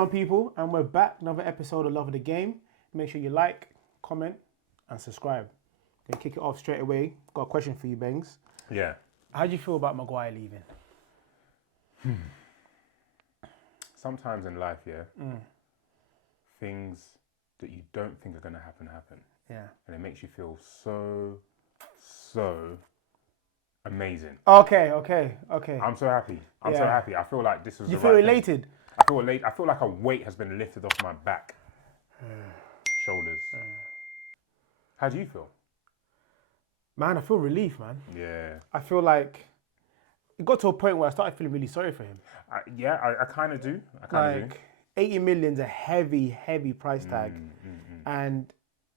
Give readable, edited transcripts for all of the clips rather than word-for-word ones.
on, people? And we're back. Another episode of Love of the Game. Make sure you like, comment, and subscribe. Gonna kick it off straight away. Got a question for you, Gbengz. Yeah. How do you feel about Maguire leaving? Sometimes in life, things that you don't think are going to happen. Yeah. And it makes you feel so amazing. Okay. I'm so happy. I'm so happy. I feel like this was You the feel right thing. elated? I feel like a weight has been lifted off my back, shoulders. How do you feel? Man, I feel relief, man. Yeah. I feel like it got to a point where I started feeling really sorry for him. I kind of do. I kind of do. 80 million's a heavy price tag. And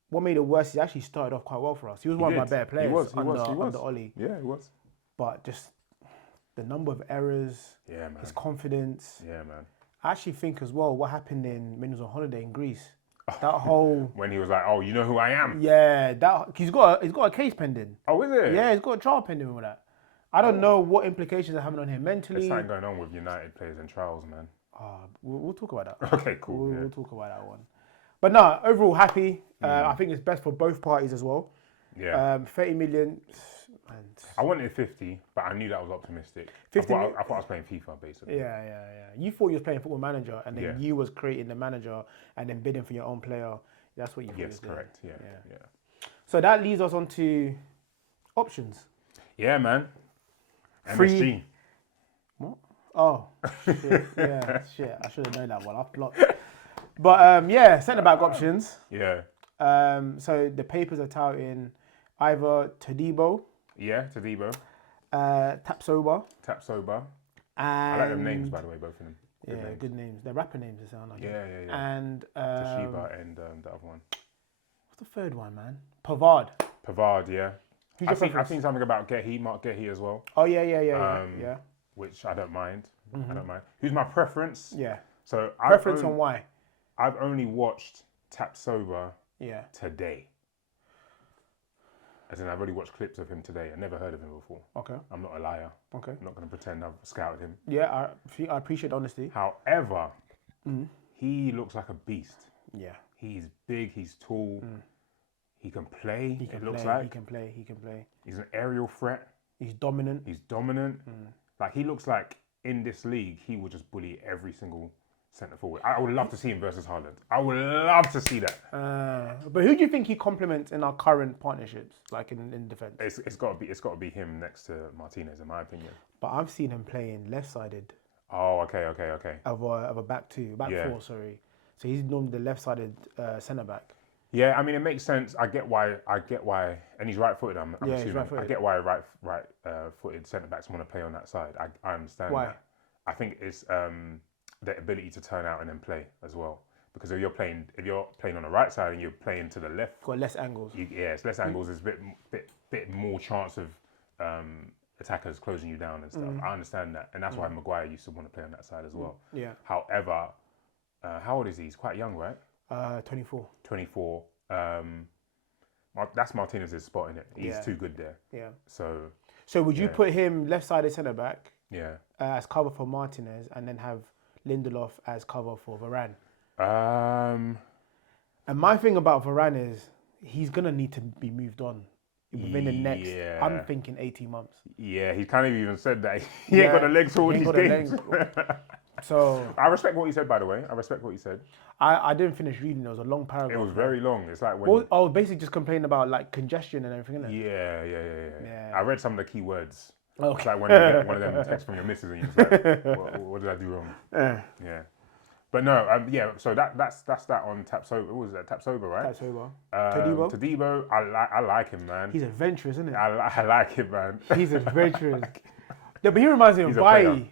what made it worse, he actually started off quite well for us. He was one of my better players under Ollie. Yeah, he was. But just the number of errors, his confidence. Yeah, man. I actually think as well what happened when he was on holiday in Greece. That whole... When he was like, oh, you know who I am? Yeah, he's got a case pending. Oh, is it? Yeah, he's got a trial pending with that. I don't know what implications are having on him mentally. There's something going on with United players and trials, man. We'll talk about that. Okay, cool. We'll talk about that one. But no, overall happy. I think it's best for both parties as well. Yeah. 30 million. And I wanted 50, but I knew that was optimistic. 50 I thought I was playing FIFA, basically. Yeah. You thought you was playing Football Manager, and then you was creating the manager and then bidding for your own player. That's what you thought you was doing. Correct. Yeah. So that leads us on to options. Yeah, man. MSG. What? Oh, shit. Yeah, shit. I should have known that one. I've blocked. But centre-back options. Yeah. So the papers are touting either Todibo. Yeah, Todibo. Tapsoba. I like them names, by the way, both of them. Good names. They're rapper names, they sound like. Yeah. And Toshiba and the other one. What's the third one, man? Pavard, yeah. Who's your I've seen something about Mark Gehi as well. Oh, yeah. Which I don't mind. I don't mind. Who's my preference? Yeah. So On why? I've only watched Tapsoba today. As in, I've only watched clips of him today. I never heard of him before. Okay. I'm not a liar. Okay. I'm not going to pretend I've scouted him. Yeah, I appreciate honesty. However, he looks like a beast. Yeah. He's big, he's tall. He can play, He can play. He's an aerial threat. He's dominant. Like, he looks like in this league, he would just bully every single centre forward. I would love to see him versus Haaland. I would love to see that. But who do you think he complements in our current partnerships, like in defence? It's got to be him next to Martinez, in my opinion. But I've seen him playing left-sided. Oh, okay. Of a back four, sorry. So he's normally the left-sided centre back. Yeah, I mean, it makes sense. I get why, and he's right-footed. I'm assuming. He's right-footed. I get why right-footed centre backs want to play on that side. I understand. Why? That. I think it's the ability to turn out and then play as well. Because if you're playing on the right side and you're playing to the left, got less angles. It's less angles. There's a bit more chance of attackers closing you down and stuff. I understand that, and that's why Maguire used to want to play on that side as well. Yeah. However, how old is he? He's quite young, right? 24. 24. That's Martinez's spot in it. He's too good there. Yeah. So would you put him left-sided centre back? Yeah. As cover for Martinez, and then have Lindelof as cover for Varane? And my thing about Varane is he's gonna need to be moved on within the next. I'm thinking 18 months. Yeah, he kind of even said that he ain't got the legs for all these games. So I respect what he said, by the way. I didn't finish reading. It was a long paragraph. It was very long. It's like when I was basically just complaining about like congestion and everything, innit? Yeah. I read some of the key words. Okay. It's like when you get one of them texts from your missus and you're just like, what did I do wrong? Yeah. But no, so that's that on Tapsoba. What was that? Tapsoba, right? Tapsoba. Todibo, I like him, man. He's adventurous, isn't it? I like him, man. He's adventurous. Yeah, but he reminds me of Bailly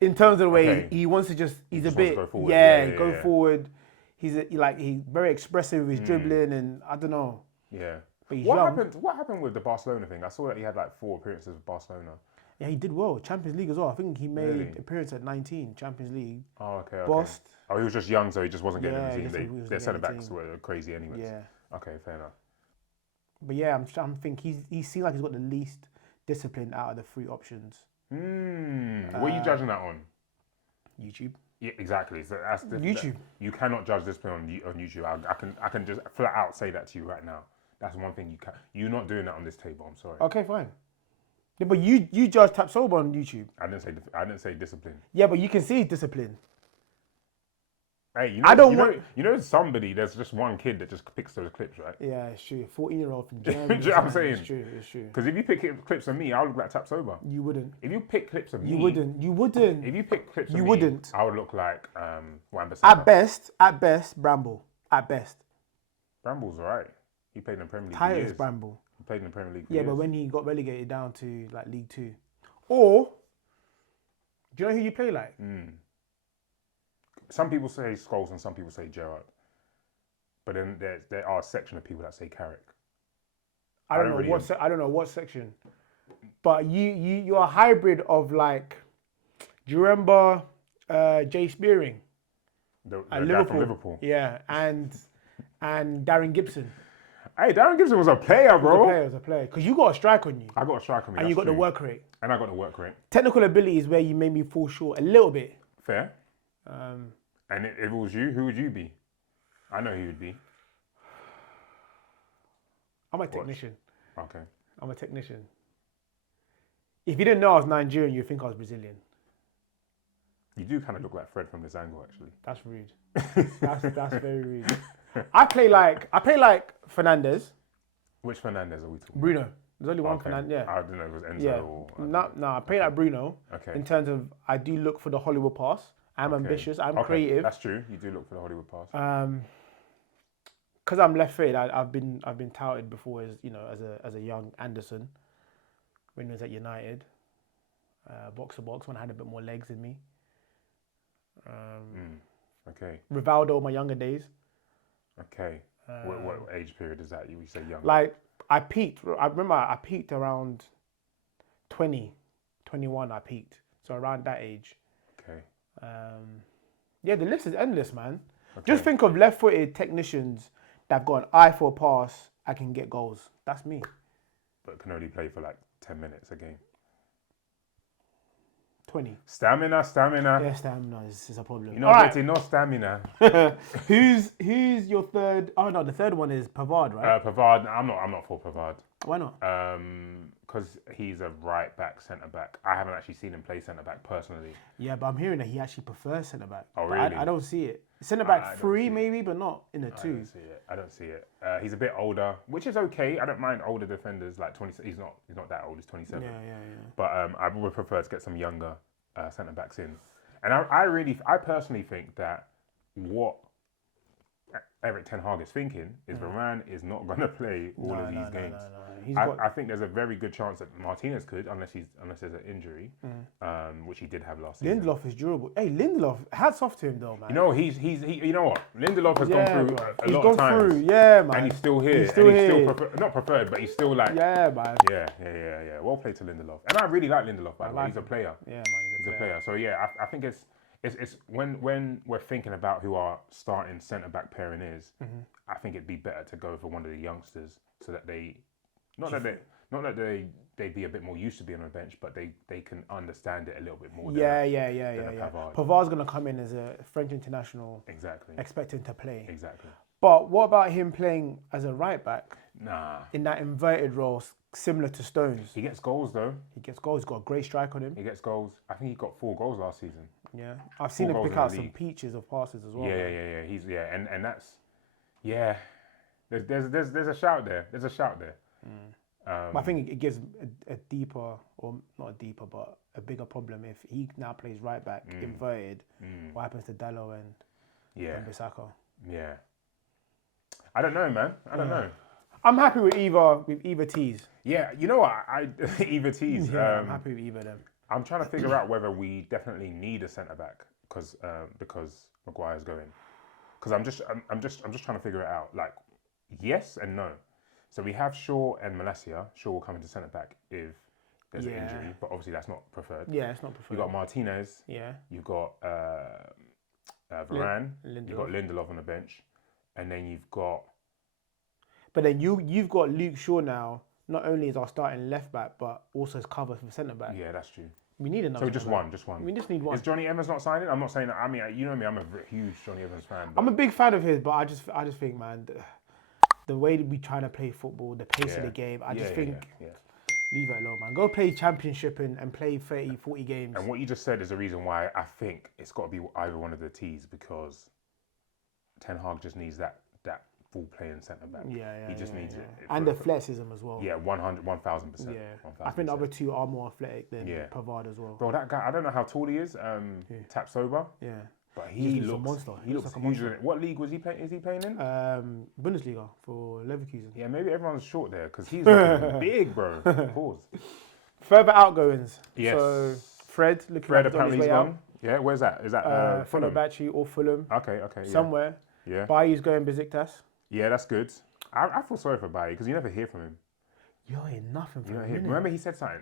in terms of the way he wants to just, he's a bit, go forward. Go forward. He's very expressive with his dribbling, and I don't know. Yeah. But he's What happened with the Barcelona thing? I saw that he had like 4 appearances with Barcelona. Yeah, he did well. Champions League as well. I think he made appearance at 19, Champions League. Oh, okay. Bossed. Oh, he was just young, so he just wasn't getting in the team. Their centre-backs were crazy anyways. Yeah. Okay, fair enough. But yeah, I'm thinking he seems like he's got the least discipline out of the 3 options. What are you judging that on? YouTube. Yeah, exactly. So that's YouTube. You cannot judge discipline on YouTube. I can just flat out say that to you right now. That's one thing you can. You're not doing that on this table. I'm sorry. Okay, fine. Yeah, but you judge Tapsoba on YouTube. I didn't say discipline. Yeah, but you can see discipline. Hey, you know somebody. There's just one kid that just picks those clips, right? Yeah, it's true. 14-year-old from Germany. Do you know what I'm saying? It's true. It's true. Because if you pick clips of me, I would look like Tapsoba. You wouldn't. If you pick clips of me, You wouldn't. If you pick clips of You me, wouldn't. I would look like Wan-Bissaka. At best, Bramble. At best. Bramble's alright. He played in the Premier League for Titus years. Bramble. He played in the Premier League for Yeah, years. but when he got relegated down to like League 2. Or, do you know who you play like? Some people say Scholes and some people say Gerrard. But then there are a section of people that say Carrick. I don't know what section. But you're a hybrid of like, do you remember Jay Spearing? The guy from Liverpool. Yeah, and Darren Gibson. Hey, Darren Gibson was a player, bro. He was a player. Because you got a strike on you. I got a strike on me. And you got the work rate. And I got the work rate. Technical ability is where you made me fall short a little bit. Fair. And if it was you, who would you be? I know who you'd be. I'm a technician. Okay. I'm a technician. If you didn't know I was Nigerian, you'd think I was Brazilian. You do kind of look like Fred from this angle, actually. That's rude. That's very rude. I play like Fernandez. Which Fernandez are we talking Bruno. There's only one Okay. Fernandez. Yeah. I didn't know it was Enzo Yeah. or... No, I play like Bruno. Okay. In terms of, I do look for the Hollywood pass. I'm ambitious. I'm creative. That's true. You do look for the Hollywood pass. Because I'm left-footed, I've been touted before as a young Anderson when he was at United. Box to box when I had a bit more legs in me. Okay. Rivaldo, my younger days. Okay. What age period is that? You say young. Like I remember I peaked around 20, 21 I peaked. So around that age. Okay. Yeah, the list is endless, man. Okay. Just think of left-footed technicians that have got an eye for a pass. I can get goals. That's me. But can only play for like 10 minutes a game. 20. Stamina. Yeah, stamina is a problem. You're not getting no stamina. Who's your third? Oh no, the third one is Pavard, right? Pavard. I'm not for Pavard. Why not? Because he's a right back, centre back. I haven't actually seen him play centre back personally. Yeah, but I'm hearing that he actually prefers centre back. Oh, But really? I don't see it. Centre back I 3 don't see maybe, but not in a 2. I don't see it. He's a bit older, which is okay. I don't mind older defenders like 20. He's not that old. He's 27. Yeah. But I would prefer to get some younger centre backs in. And I personally think that what Eric Ten Hag is thinking is Varane is not going to play all of these games. I think there's a very good chance that Martinez could, unless there's an injury, which he did have last season. Lindelof is durable. Hey, Lindelof, hats off to him though, man. You know, you know what? Lindelof has gone through a lot of times. Yeah, man. And he's still here. He's still not preferred, but he's still like... Yeah, man. Yeah. Well played to Lindelof. And I really like Lindelof, by the way. He's a player. Yeah, man. He's a player. So yeah, I think it's when we're thinking about who our starting centre-back pairing is, I think it'd be better to go for one of the youngsters so that they... Not that they'd be a bit more used to being on the bench, but they can understand it a little bit more. Yeah. Pavard. Pavard's going to come in as a French international. Exactly. Expecting to play. Exactly. But what about him playing as a right back? Nah. In that inverted role, similar to Stones. He gets goals though. He gets goals. He's got a great strike on him. He gets goals. I think he got 4 goals last season. Yeah. I've seen him pick out some peaches of passes as well. Yeah. He's and that's There's a shout there. There's a shout there. But I think it gives a deeper, or not a deeper, but a bigger problem if he now plays right back, inverted. What happens to Dallo and Bissaka? Yeah. I don't know, man. I don't know. I'm happy with either tees. Yeah, you know what? Either tees. Yeah, I'm happy with either of them. I'm trying to figure out whether we definitely need a centre back because Maguire's going. Because I'm just trying to figure it out. Like, yes and no. So we have Shaw and Malacia. Shaw will come into centre back if there's an injury, but obviously that's not preferred. Yeah, it's not preferred. You've got Martinez. Yeah. You've got Varane. You've got Lindelof on the bench, and then you've got. But then you've got Luke Shaw now. Not only is our starting left back, but also as cover for centre back. Yeah, that's true. We need another. So just one. We just need one. Is Johnny Evans not signing? I'm not saying that. I mean, you know me. I'm a huge Johnny Evans fan. I'm a big fan of his, but I just think, man, the way that we try to play football, the pace of the game, I just think. Leave it alone, man. Go play championship and play 30, 40 games. And what you just said is the reason why I think it's got to be either one of the T's, because Ten Hag just needs that full playing centre back. He just needs it. And athleticism as well. Yeah, 1000%. Yeah. I think the other two are more athletic than Pavard as well. Bro, that guy, I don't know how tall he is. Tapsoba. Yeah. But he looks a monster. He looks like a monster. What league was he playing? Is he playing in? Bundesliga for Leverkusen. Yeah, maybe everyone's short there because he's looking big, bro. Pause. Further outgoings. Yes. So Fred looking Fred like apparently he's he's on gone. Yeah, where's that? Is that Fulham? Fenerbahce or Fulham. Okay. Somewhere. Yeah. Bailly's going Besiktas. Yeah, that's good. I feel sorry for Bailly because you never hear from him. You don't hear nothing from him. Remember he said something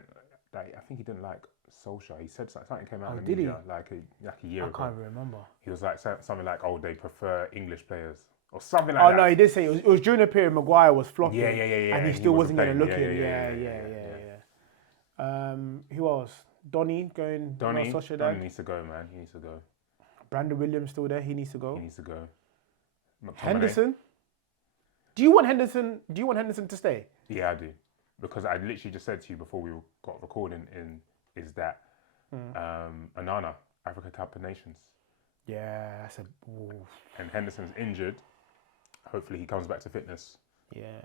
that I think he didn't like Solskjaer. He said something came out in the did media like a year ago. I can't even remember. He was like something like, "Oh, they prefer English players." Or something like that. Oh, no, he did say it was during the period Maguire was flopping. Yeah. And he still wasn't going to look in. Yeah. Who else? Donny going. Donny needs to go, man. He needs to go. Brandon Williams still there. He needs to go. Henderson. Do you want Henderson to stay? Yeah, I do. Because I literally just said to you before we got recording is that Anana, Africa Cup of Nations. Yeah, that's and Henderson's injured. Hopefully he comes back to fitness. Yeah.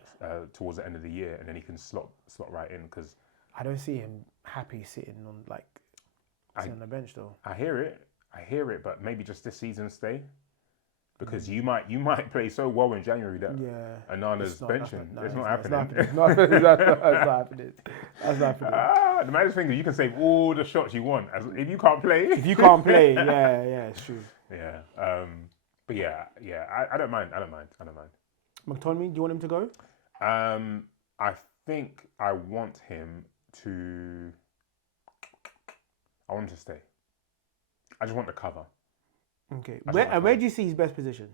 Towards the end of the year, and then he can slot right in. Because I don't see him happy sitting on the bench though. I hear it, but maybe just this season stay. Because you might play so well in January that Anana's benching. It's not happening. That's not happening. That's not happening. The maddest thing is you can save all the shots you want. If you can't play. Yeah, it's true. Yeah. But I don't mind. McTominay, do you want him to go? I think I want him to stay. I just want the cover. Okay. Where do you see his best position?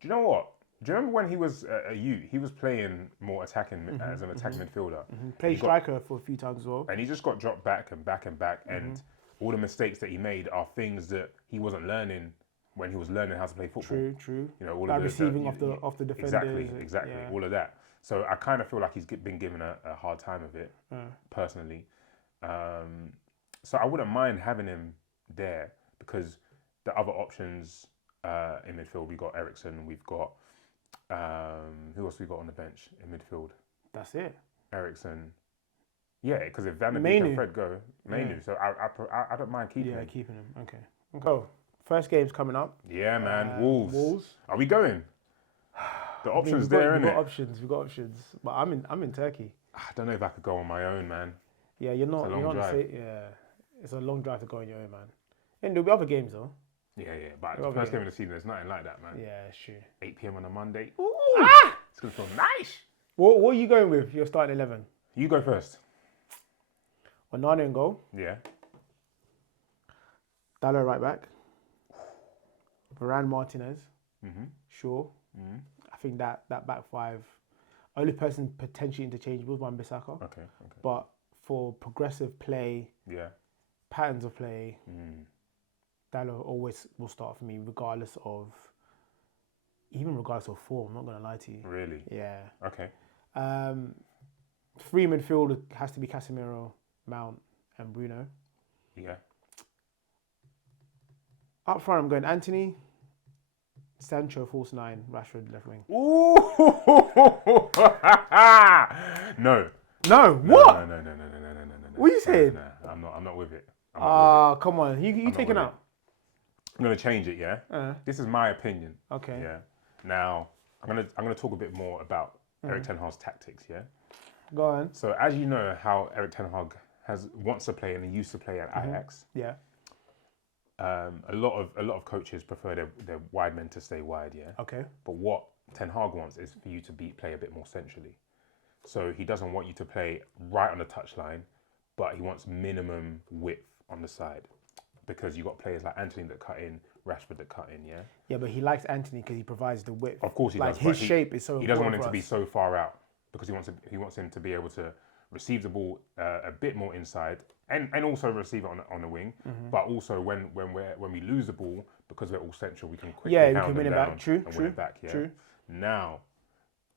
Do you know what? Do you remember when he was a youth? He was playing more attacking as an attacking midfielder. Played striker for a few times as well. And he just got dropped back. And all the mistakes that he made are things that he wasn't learning when he was learning how to play football. True. You know, all like of the receiving off the defenders. Exactly. Yeah. All of that. So I kind of feel like he's been given a hard time of it, personally. So I wouldn't mind having him there because the other options in midfield, we've got Eriksen, we've got who else we got on the bench in midfield? That's it. Eriksen. Yeah, because if Van der Beek and Fred go, Mainu. So I don't mind keeping him. Yeah, keeping him. Okay. Go. First game's coming up. Yeah, man. Wolves. Are we going? The options we've there, innit? We've got options. But I'm in Turkey. I don't know if I could go on my own, man. Yeah, you're not. It's a long drive to go on your own, man. And there'll be other games though. Yeah. But the first game of the season, there's nothing like that, man. Yeah, it's true. 8 p.m. on a Monday. Ooh. It's gonna feel nice. What are you going with? Your starting 11. You go first. Onana in goal. Yeah. Dalot right back. Varane, Martinez. Sure. I think that back five. Only person potentially interchangeable is Wan-Bissaka. Okay. But for progressive play, patterns of play, Dalot always will start for me, regardless of form. I'm not gonna lie to you. Really? Yeah. Okay. Free midfield has to be Casemiro, Mount, and Bruno. Yeah. Up front, I'm going Anthony, Sancho, false 9, Rashford, left wing. Ooh! No. No, what? No. What are you saying? No, I'm not with it. Come on. You taking out? I'm gonna change it, yeah? This is my opinion. Okay. Yeah. Now, I'm gonna talk a bit more about Erik Ten Hag's tactics, yeah? Go on. So as you know how Erik Ten Hag wants to play and he used to play at Ajax. Yeah. A lot of coaches prefer their wide men to stay wide, yeah? Okay. But what Ten Hag wants is for you to play a bit more centrally. So he doesn't want you to play right on the touchline, but he wants minimum width on the side. Because you've got players like Anthony that cut in, Rashford that cut in, yeah? Yeah, but he likes Anthony because he provides the width. Of course he does. His shape is so He doesn't want him to be so far out because he wants him to be able to receive the ball a bit more inside, and also receive it on the wing. But also when we lose the ball, because we're all central, we can quickly hound them down and win it back. Yeah. True. Now,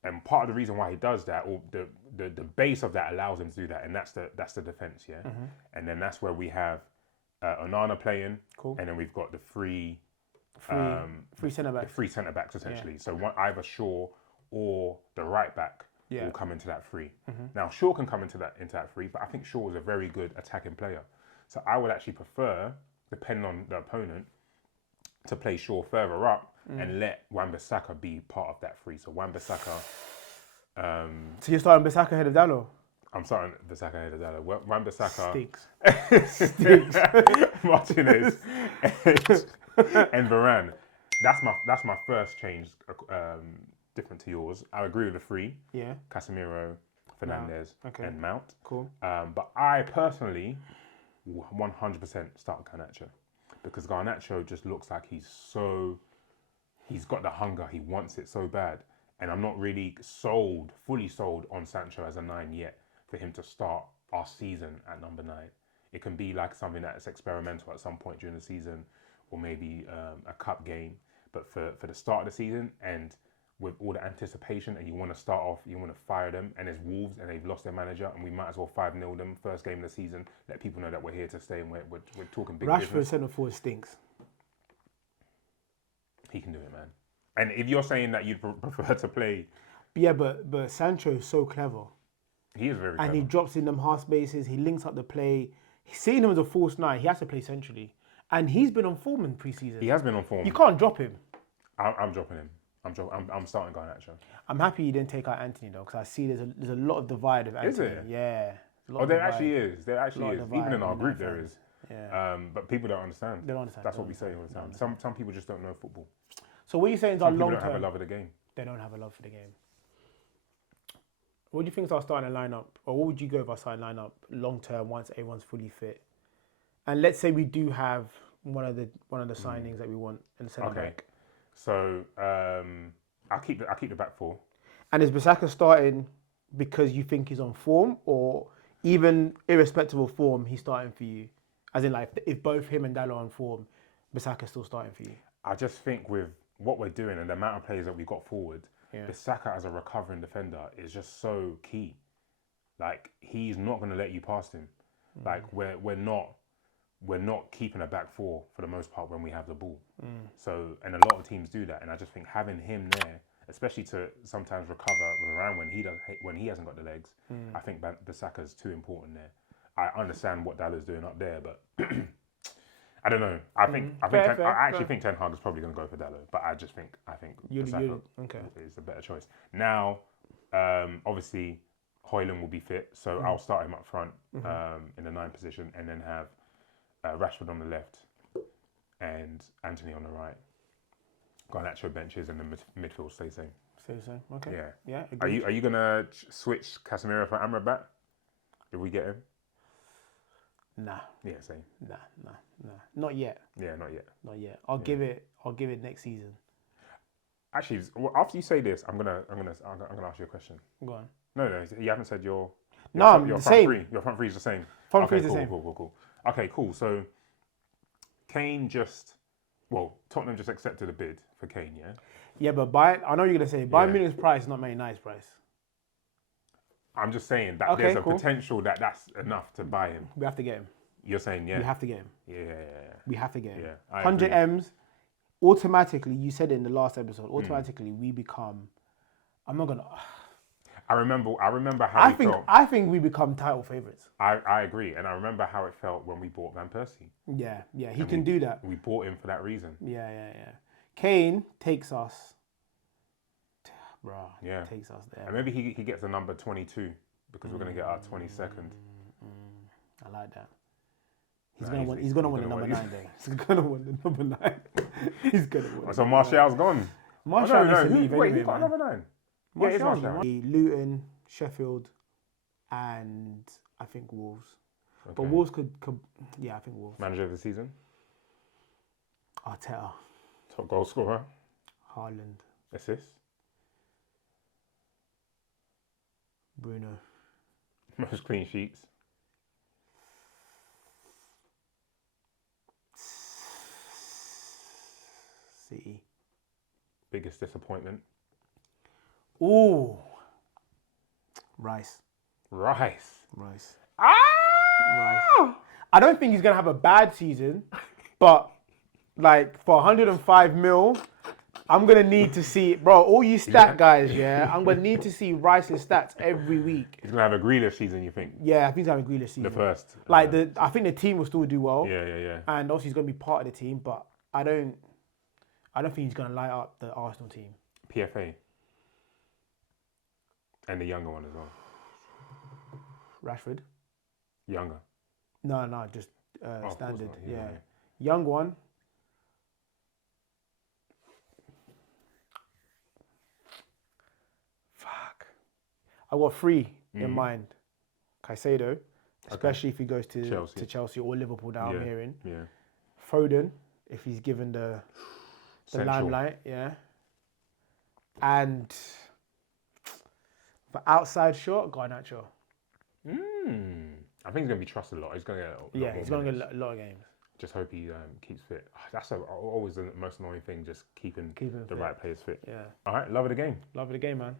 and part of the reason why he does that, or the base of that allows him to do that, and that's the defense. Yeah. And then that's where we have Onana playing, and then we've got the three centre backs. The three centre backs essentially. Yeah. So either Shaw or the right back will come into that three. Now Shaw can come into that three, but I think Shaw is a very good attacking player. So I would actually prefer, depending on the opponent, to play Shaw further up and let Wan-Bissaka be part of that three. So Wan-Bissaka. So you're starting Bissaka ahead of Dalot? I'm starting Bissaka ahead of Dalot. Wan-Bissaka stinks. Martinez and Varane. That's my first change, different to yours. I agree with the three. Yeah. Casemiro, Fernandes, and Mount. Cool. But I personally 100% start Garnacho, because Garnacho just looks like he's got the hunger. He wants it so bad. And I'm not really fully sold on Sancho as a 9 yet for him to start our season at number 9. It can be like something that's experimental at some point during the season, or maybe a cup game. But for the start of the season, and with all the anticipation, and you want to start off, you want to fire them, and it's Wolves and they've lost their manager, and we might as well 5-0 them first game of the season, let people know that we're here to stay and we're talking big business. Rashford centre forward stinks. He can do it, man. And if you're saying that you'd prefer to play... Yeah, but Sancho is so clever. He is very clever. And he drops in them half spaces, he links up the play. Seeing him as a false 9, he has to play centrally. And he's been on form in pre-season. He has been on form. You can't drop him. I'm dropping him. I'm starting Garnacho. I'm happy you didn't take out Anthony though, because I see there's a lot of divide with Anthony. Is there? Yeah. There actually is. There actually is. Even in our group there is. Yeah. But people don't understand. They don't understand. That's what we say all the time. Some people just don't know football. So what are you saying is our long term? Some people don't have a love of the game. They don't have a love for the game. What do you think is our starting lineup, or what would you go with our starting lineup long term once everyone's fully fit? And let's say we do have one of the signings that we want in the centre back. So I'll keep the back four. And is Bissaka starting because you think he's on form, or even irrespective of form, he's starting for you? As in, like, if both him and Dalot are on form, Bissaka's still starting for you? I just think with what we're doing and the amount of players that we got forward, Bissaka as a recovering defender is just so key. Like, he's not going to let you past him. Like, we're not keeping a back four for the most part when we have the ball. So, and a lot of teams do that. And I just think having him there, especially to sometimes recover around when he hasn't got the legs, I think Bissaka's too important there. I understand what Dalot's doing up there, but I don't know. I actually think Ten Hag is probably going to go for Dalot, but I think Bissaka is a better choice. Now, obviously, Højlund will be fit, so I'll start him up front in the 9 position, and then have Rashford on the left and Anthony on the right. Garnacho benches, and the midfield stay the same. Stay the same. Okay. Yeah. Yeah. Agreed. Are you gonna switch Casemiro for Amrabat if we get him? Nah. Yeah, same. Nah. Not yet. Yeah, not yet. I'll give it next season. Actually, after you say this, I'm gonna ask you a question. Go on. No, you haven't said your front same. Three. Your front three is the same. Front three is the same. Cool. Okay, cool. So Kane Tottenham just accepted a bid for Kane, yeah? Yeah, but I know you're gonna say Bayern Munich's price is not Man United's price. I'm just saying that there's a potential that's enough to buy him. We have to get him. You're saying, yeah? We have to get him. Yeah. We have to get him. Yeah, 100 M's, automatically, you said it in the last episode, automatically we become, I'm not going to... I remember how it felt. I think we become title favourites. I agree. And I remember how it felt when we bought Van Persie. Yeah. He can do that. We bought him for that reason. Yeah. Kane takes us... takes us there. And maybe he gets the number 22 because we're going to get our 22nd. I like that. He's gonna win the number 9 day. He's gonna win the number 9. He's gonna win. So Martial's gone. Martial needs to leave anyway, he got number 9. Martial. Luton, Sheffield, and I think Wolves. Okay. But Wolves could I think Wolves. Manager of the season? Arteta. Top goal scorer? Haaland. Assist? Bruno. Most clean sheets. City. Biggest disappointment. Ooh. Rice. Rice. Rice. I don't think he's gonna have a bad season, but like for 105 mil, I'm gonna need to see, bro. All you stat guys, yeah. I'm gonna need to see Rice's stats every week. He's gonna have a Grealish season, you think? Yeah, I think he's having a Grealish season. The first. Like I think the team will still do well. Yeah. And also he's gonna be part of the team, but I don't think he's gonna light up the Arsenal team. PFA. And the younger one as well. Rashford. Younger. No, just Oh, standard. of course not. Yeah. Young one. Fuck. I got three in mind. Caicedo, especially if he goes to Chelsea or Liverpool down here in. Yeah. Foden, if he's given the limelight, yeah. And for outside shot, Garnacho. I think he's going to be trusted a lot. He's going to get a lot more He's going to minutes. get a lot of games. Just hope he keeps fit. That's always the most annoying thing, just keeping the fit. right players fit. Yeah. All right, love of the game. Love of the game, man.